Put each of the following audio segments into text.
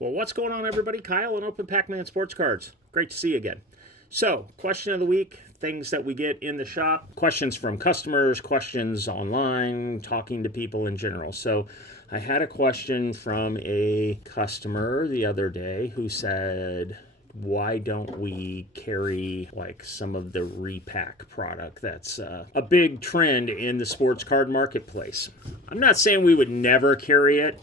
Well, what's going on, everybody? Kyle and Open Pac-Man Sports Cards. Great to see you again. So, question of the week, things that we get in the shop, questions from customers, questions online, talking to people in general. So, I had a question from a customer the other day who said, why don't we carry like some of the repack product that's a big trend in the sports card marketplace? I'm not saying we would never carry it,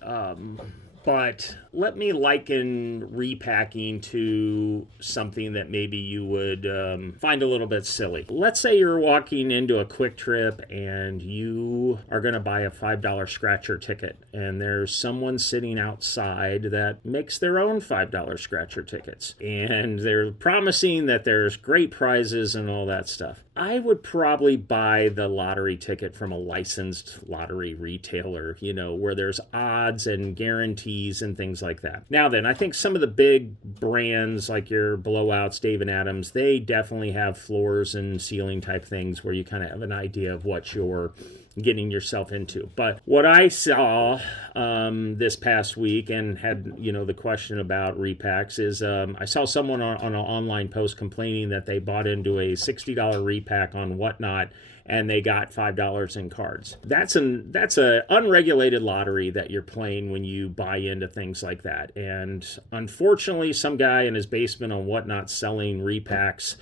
but let me liken repacking to something that maybe you would find a little bit silly. Let's say you're walking into a Quick Trip and you are going to buy a $5 scratcher ticket, and there's someone sitting outside that makes their own $5 scratcher tickets, and they're promising that there's great prizes and all that stuff. I would probably buy the lottery ticket from a licensed lottery retailer, where there's odds and guarantees and things like that. Now then, I think some of the big brands like your Blowouts, Dave and Adams, they definitely have floors and ceiling type things where you kind of have an idea of what you're getting yourself into. But what I saw this past week and had, the question about repacks is I saw someone on an online post complaining that they bought into a $60 repack on Whatnot and they got $5 in cards. That's a unregulated lottery that you're playing when you buy into things like that. And unfortunately, some guy in his basement on Whatnot selling repacks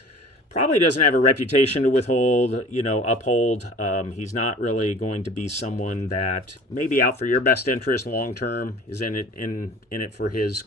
probably doesn't have a reputation to uphold. He's not really going to be someone that maybe out for your best interest long term, is in it for his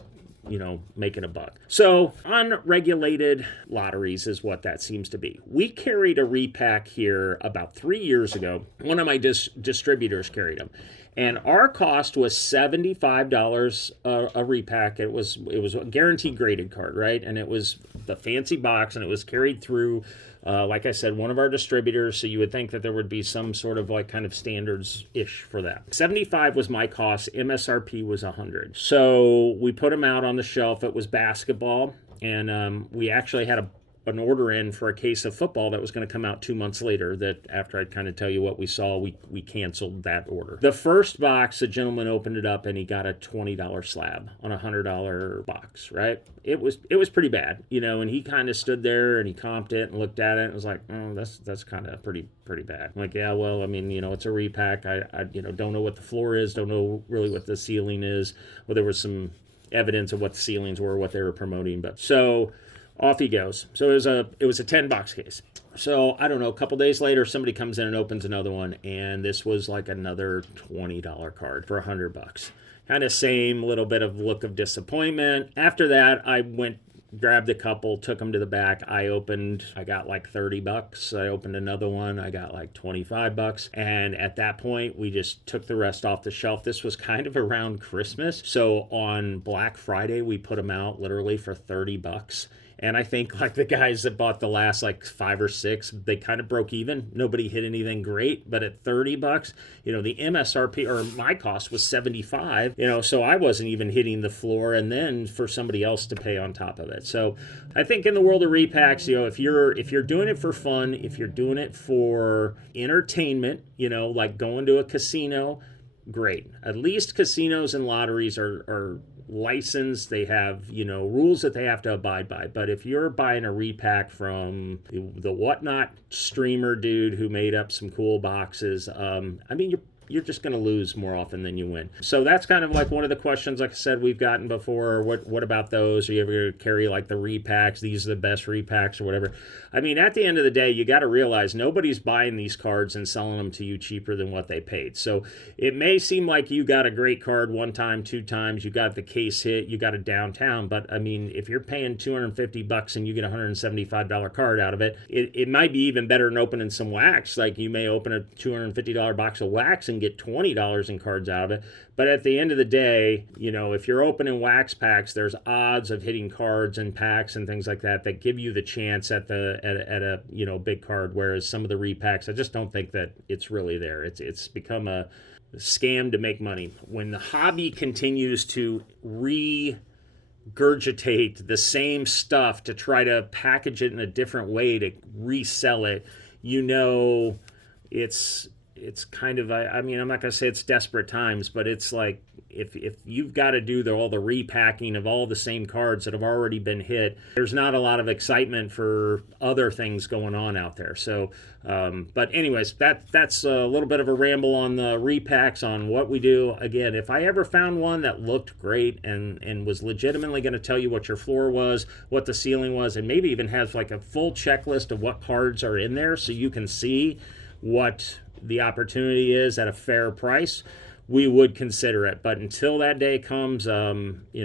making a buck. So unregulated lotteries is what that seems to be. We carried a repack here about 3 years ago. One of my distributors carried them. And our cost was $75 a repack. It was a guaranteed graded card, right? And it was the fancy box, and it was carried through, like I said, one of our distributors. So you would think that there would be some sort of like kind of standards-ish for that. $75 was my cost. MSRP was $100. So we put them out on the shelf. It was basketball, and we actually had an order in for a case of football that was going to come out 2 months later, that after I'd kind of tell you what we saw, we canceled that order. The first box, the gentleman opened it up and he got a $20 slab on a $100 box, right? It was pretty bad, and he kind of stood there and he comped it and looked at it and was like, oh, that's kind of pretty bad. I'm like, yeah, well, I mean, it's a repack. I don't know what the floor is, don't know really what the ceiling is. Well, there was some evidence of what the ceilings were, what they were promoting, but so off he goes. So it was a 10-box case. So I don't know, a couple days later, somebody comes in and opens another one, and this was like another $20 card for $100. Kind of same little bit of look of disappointment. After that, I went, grabbed a couple, took them to the back. I got like $30. I opened another one. I got like $25. And at that point, we just took the rest off the shelf. This was kind of around Christmas. So on Black Friday, we put them out literally for $30. And I think like the guys that bought the last like 5 or 6, they kind of broke even. Nobody hit anything great, but at $30, the MSRP or my cost was $75. So I wasn't even hitting the floor, and then for somebody else to pay on top of it. So I think in the world of repacks, if you're doing it for fun, if you're doing it for entertainment, like going to a casino, great. At least casinos and lotteries are licensed. They have rules that they have to abide by. But if you're buying a repack from the Whatnot streamer dude who made up some cool boxes, you're just going to lose more often than you win. So that's kind of like one of the questions, like I said, we've gotten before. What about those? Are you ever carry like the repacks? These are the best repacks or whatever. I mean, at the end of the day, you got to realize nobody's buying these cards and selling them to you cheaper than what they paid. So it may seem like you got a great card one time, 2 times, you got the case hit, you got it downtown. But I mean, if you're paying $250 and you get a $175 card out of it, it might be even better than opening some wax. Like you may open a $250 box of wax and get $20 in cards out of it. But at the end of the day, if you're opening wax packs, there's odds of hitting cards and packs and things like that that give you the chance at a big card. Whereas some of the repacks, I just don't think that it's really there. It's become a scam to make money. When the hobby continues to regurgitate the same stuff to try to package it in a different way to resell it, it's it's kind of, I mean, I'm not going to say it's desperate times, but it's like if you've got to do all the repacking of all the same cards that have already been hit, there's not a lot of excitement for other things going on out there. So, but anyways, that's a little bit of a ramble on the repacks, on what we do. Again, if I ever found one that looked great and was legitimately going to tell you what your floor was, what the ceiling was, and maybe even has like a full checklist of what cards are in there so you can see what the opportunity is at a fair price, we would consider it. But until that day comes, we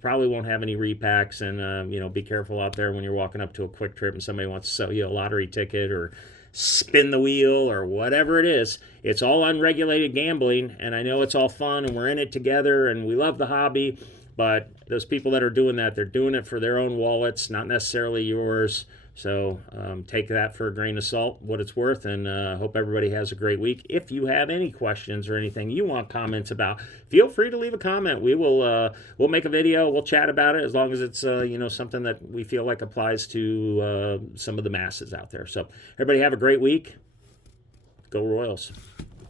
probably won't have any repacks. And be careful out there when you're walking up to a Quick Trip and somebody wants to sell you a lottery ticket or spin the wheel or whatever it is. It's all unregulated gambling, and I know it's all fun and we're in it together and we love the hobby, but those people that are doing that, they're doing it for their own wallets, not necessarily yours. So take that for a grain of salt, what it's worth, and hope everybody has a great week. If you have any questions or anything you want comments about, feel free to leave a comment. We'll make a video. We'll chat about it, as long as it's something that we feel like applies to some of the masses out there. So everybody have a great week. Go Royals.